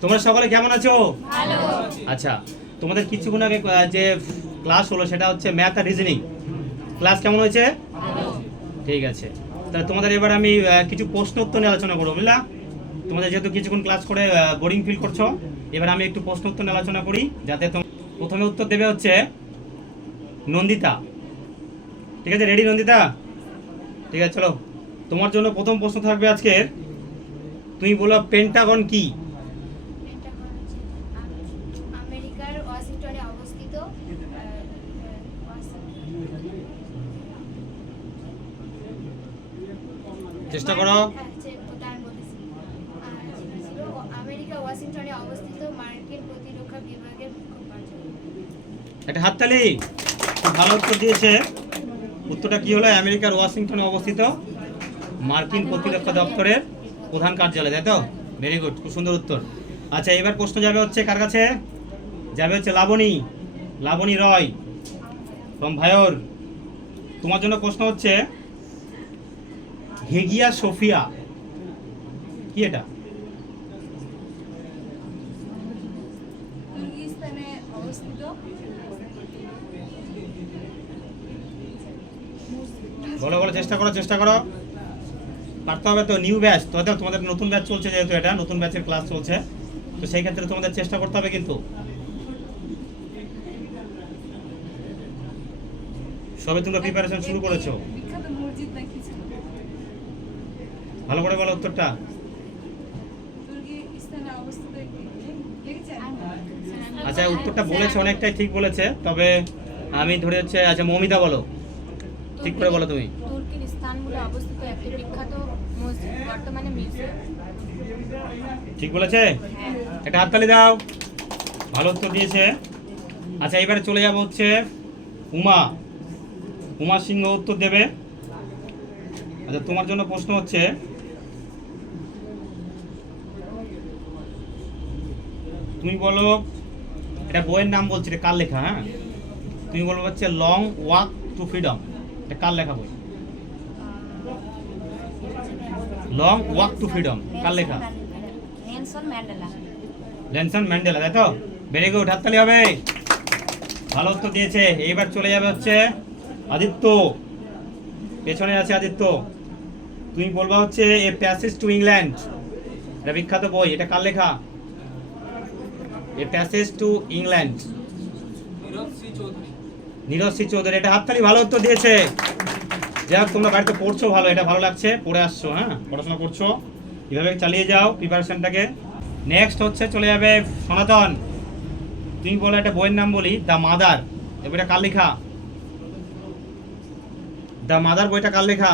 তোমরা সকলে কেমন আছো? আচ্ছা তোমাদের কিছুক্ষণ আগে যে ক্লাস হলো সেটা হচ্ছে ম্যাথ আর রিজনিং ক্লাস কেমন হয়েছে? ঠিক আছে। তাহলে তোমাদের এবার আমি কিছু প্রশ্ন উত্তর নিয়ে আলোচনা করব বুঝলা? তোমাদের যেহেতু কিছুক্ষণ ক্লাস করে বোরিং ফিল করছ এবার আমি একটু প্রশ্ন উত্তর নিয়ে আলোচনা করি যাতে প্রথমে উত্তর দেবে হচ্ছে নন্দিতা। ঠিক আছে রেডি নন্দিতা? ঠিক আছে চলো। তোমার জন্য প্রথম প্রশ্ন থাকবে আজকের। তুমি বলো পেন্টাগন কি পেন্টাগন হচ্ছে আম- আমেরিকার ওয়াশিংটনে অবস্থিত আহ, আহ, ওয়াশিংটন- চেষ্টা করো। হ্যাঁ, আমেরিকা ওয়াশিংটনে অবস্থিত মার্কিন প্রতিরক্ষা বিভাগের একটা হাততালি। খুব ভালো উত্তর দিয়েছে। উত্তরটা কি হলো? আমেরিকার ওয়াশিংটনে অবস্থিত মার্কিন প্রতিরক্ষা দপ্তরের প্রধান কার্যালয় তাই তো? ভেরি গুড খুব সুন্দর উত্তর। আচ্ছা এবার প্রশ্ন যাবে হচ্ছে কার কাছে? যাবে হচ্ছে লাবণী। লাবণী রয় ফ্রম ভায়র তোমার জন্য প্রশ্ন হচ্ছে হেগিয়া সোফিয়া। কি এটা? বলো বলো চেষ্টা করো চেষ্টা করো। পারতে হবে তো নিউ ব্যাচ তো তোমাদের নতুন ব্যাচ চলছে যেহেতু এটা নতুন ব্যাচের ক্লাস চলছে। তো সেই ক্ষেত্রে তোমাদের চেষ্টা করতে হবে কিন্তু। সবে তোমরা প্রিপারেশন শুরু করেছ। বিখ্যাত মসজিদ নাকি ভালো করে বলো উত্তরটা। আচ্ছা উত্তরটা বলেছে অনেকটাই ঠিক বলেছে। তবে আমি ধরে হচ্ছে আচ্ছা মমিতা বলো। ঠিক করে বলো তুমি। তুর্কির ইস্তানবুলে অবস্থিত একটি বিখ্যাত মসজিদ বর্তমানে মিউজিয়াম। ঠিক বলেছে? একটা হাততালি দাও। ভালো উত্তর দিয়েছে। আচ্ছা এবারে চলে যাব হচ্ছে উমা। উমা সিংহ উত্তর দেবে। আচ্ছা তোমার জন্য প্রশ্ন হচ্ছে তুমি বলো এটা বইয়ের নাম বলছি এটা কার লেখা হ্যাঁ? তুমি বলব হচ্ছে লং ওয়াক টু ফ্রিডম এটা কার লেখা বই? লং ওয়াক টু ফ্রিডম কার লেখা? লেনসন ম্যান্ডেলা তাই তো? ভেরি গুড হাততালি হবে। ভালো উত্তর দিয়েছে। এইবার চলে যাবে হচ্ছে আদিত্য। পেছনে আছে আদিত্য। তুমি বলবা হচ্ছে এ প্যাসেজ টু ইংল্যান্ড এটা বিখ্যাত বই এটা কার লেখা? A passage to England Nirad C Chaudhuri এটা হাততালি ভালো উত্তর দিয়েছে। যাই হোক তোমরা বাড়িতে পড়ছো ভালো এটা ভালো লাগছে পড়ে আসছো হ্যাঁ? পড়াশোনা করছ। এভাবে চালিয়ে যাও প্রিপারেশনটাকে নেক্সট হচ্ছে চলে যাবে সনাতন। তুমি বলো একটা বইয়ের নাম বলি দ্য মাদার বইটা কার লেখা? দ্য মাদার বইটা কার লেখা?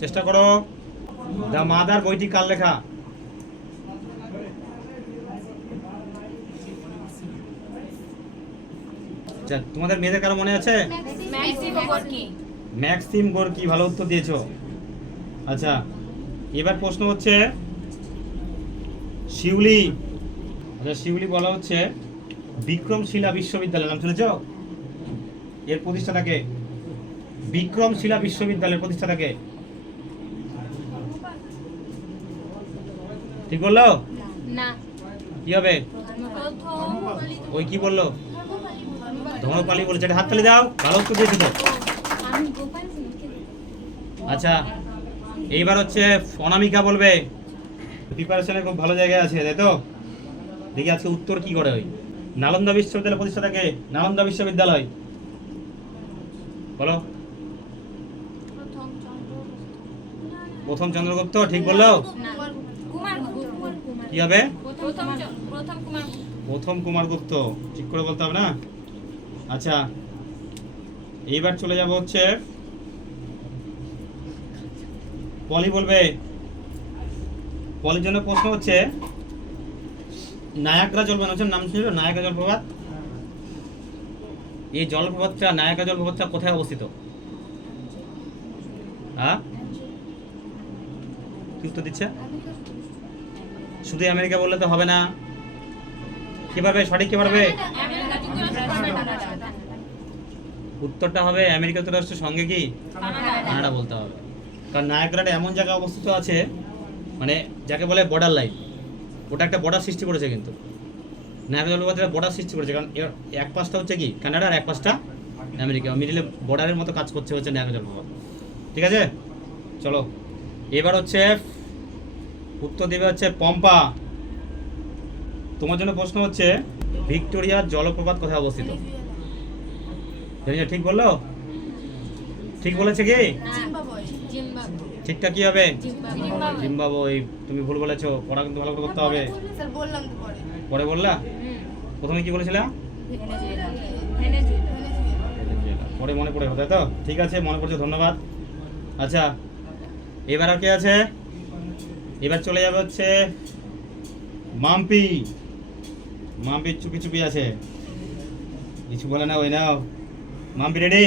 চেষ্টা করো। দ্য মাদার বইটি কার লেখা? তোমাদের মেয়েদের কারও মনে আছে? ম্যাক্সিমো গর্কি ভালো উত্তর দিয়েছ। আচ্ছা এবার প্রশ্ন হচ্ছে শিউলি। আচ্ছা শিউলি বলা হচ্ছে বিক্রমশিলা বিশ্ববিদ্যালয় নাম শুনেছ? এর প্রতিষ্ঠাতাকে বিক্রমশিলা বিশ্ববিদ্যালয়ের প্রতিষ্ঠাতাকে ঠিক বলল? না। কি হবে? ওই কি বলল? ধর্মপালি বলেছে। এটা হাততালি দাও, ভালো উত্তর দিয়েছ তো। আচ্ছা এইবার হচ্ছে অনামিকা বলবে প্রিপারেশনে খুব ভালো জায়গায় আছে, তাই তো? দেখি আজকে উত্তর কি করে ওই নালন্দা বিশ্ববিদ্যালয় প্রতিষ্ঠাতাকে নালন্দা বিশ্ববিদ্যালয়। বলো। প্রথম চন্দ্রগুপ্ত, ঠিক বলল? কি হবে? প্রথম কুমারগুপ্ত। ঠিক করে বলতে হবে না? আচ্ছা এইবার চলে যাব হচ্ছে পলি বলবে। পলির জন্য প্রশ্ন হচ্ছে, নায়াগ্রা জলপ্রপাত নাম শুনছিল নায়াগ্রা জলপ্রপাত? এই জলপ্রপাতটা, নায়াগ্রা জলপ্রপাতটা কোথায় অবস্থিত? হ্যাঁ উত্তর দিচ্ছে? শুধু আমেরিকা বললে তো হবে না। কি পারবে? সঠিক কি পারবে? উত্তরটা হবে আমেরিকা যুক্তরাষ্ট্রের সঙ্গে কি? কানাডা। বলতে হবে। কারণ নায়াগ্রাটা এমন জায়গায় অবস্থিত আছে মানে যাকে বলে বর্ডার লাইন ওটা একটা বর্ডার সৃষ্টি করেছে কিন্তু। নায়াগ্রা জলপ্রপাত বর্ডার সৃষ্টি করেছে। কারণ এর এক পাশটা হচ্ছে কি? কানাডা আর এক পাশটা আমেরিকা। মিডিলে বর্ডারের মতো কাজ করছে হচ্ছে নায়াগ্রা জলপ্রপাত ঠিক আছে? চলো। এবার হচ্ছে উত্তর দেবে হচ্ছে পম্পা। তোমার জন্য প্রশ্ন হচ্ছে ভিক্টোরিয়ার জলপ্রপাত কোথায় অবস্থিত? ভেনিজুয়েলা ঠিক বলল? ঠিক বলেছে কি? ঠিকঠাক কি হবে? জিম্বাবুয়ে তুমি ভুল বলেছ, পড়া কিন্তু ভালো করে করতে হবে। পরে বললা? প্রথমে কি বলেছিলা? পরে মনে পড়ে তাই তো? ঠিক আছে, মনে পড়ছে, ধন্যবাদ। আচ্ছা এবার আর কে আছে? এবার চলে যাবে হচ্ছে মাম্পি। মাম্পি চুপি চুপি আছে। কিছু বলে না, ওই নাও। মাম্পি রেডি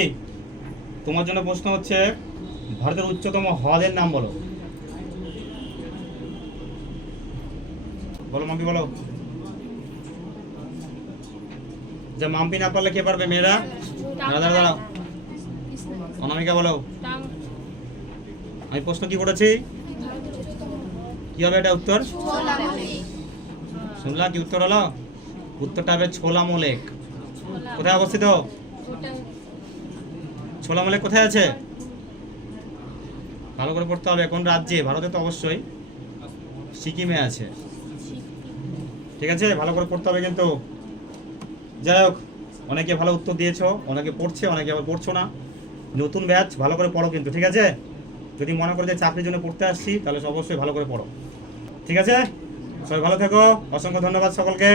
তোমার জন্য প্রশ্ন হচ্ছে, ভারতের উচ্চতম হ্রদের নাম বলো। বলো মাম্পি, বলো। যা মাম্পি না পারলে কে পারবে মেয়েরা? দাঁড়া দাঁড়া, দাঁড়াও। অনামিকা, বলো। আমি প্রশ্ন কি করেছি? কি হবে এটা উত্তর? শুনলাম কি উত্তর হলো? উত্তরটা হবে ছোলামো লেক কোথায় অবস্থিত? ওটা ছোলামো লেক কোথায় আছে? ভালো করে পড়তে হবে কোন রাজ্যে ভারতে তো অবশ্যই। সিকিমে আছে। ঠিক আছে, ভালো করে পড়তে হবে কিন্তু। যাই হোক, অনেকে ভালো উত্তর দিয়েছ, অনেকে পড়ছে, অনেকে আবার পড়ছো না। নতুন ব্যাচ, ভালো করে পড়ো কিন্তু, ঠিক আছে? যদি মনে করো যে চাকরির জন্য পড়তে আসছি, তাহলে অবশ্যই ভালো করে পড়ো। ঠিক আছে? সবাই ভালো থেকো, অসংখ্য ধন্যবাদ সকলকে।